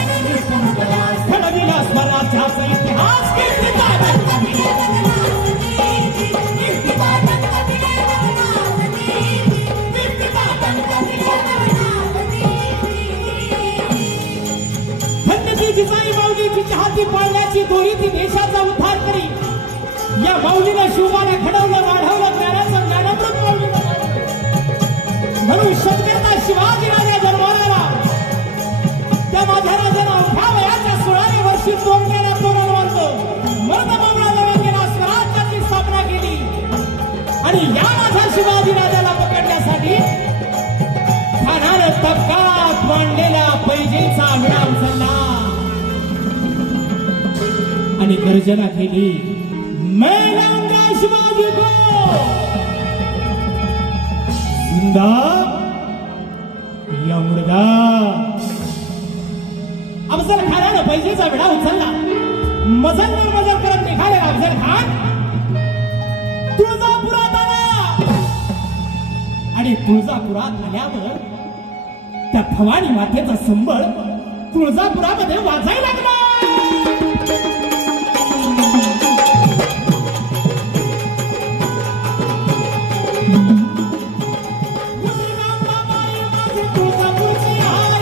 इतिहास घडविला स्वराज्याचा इतिहास धन्य जिजाई माऊली जिच्या हाती पाळण्याची दोरी ती देशाचा उद्धार करी. या माऊलीला शिवबाला घडवलं वाढवलं ज्ञानाचं ज्ञानामृत माऊलीला म्हणून शक्यता शिवाजी राजा जन्माला त्या माझ्या राजाला अवघ्या वयाच्या 16व्या वर्षी तोरण्याला तोरण बांधलं मर्द मावळा जवळ गेला स्वराज्याची स्थापना केली. आणि या माझ्या शिवाजी राजाला पकडण्यासाठी खानानं तबकात मांडलेल्या पैजेचा विडा उचलला आणि गर्जना केली, मैं लाऊंगा शिवाजी को जिंदा या मुर्दा. अफजल खानानं पैजेचा विडा उचलला. मजल करत निघाले अफजल खान तुळजापुरात आला. आणि तुळजापुरात आल्यावर त्या भवानी मातेचा संबळ तुळजापुरामध्ये वाजायला लागला. तुळजापूरचे हार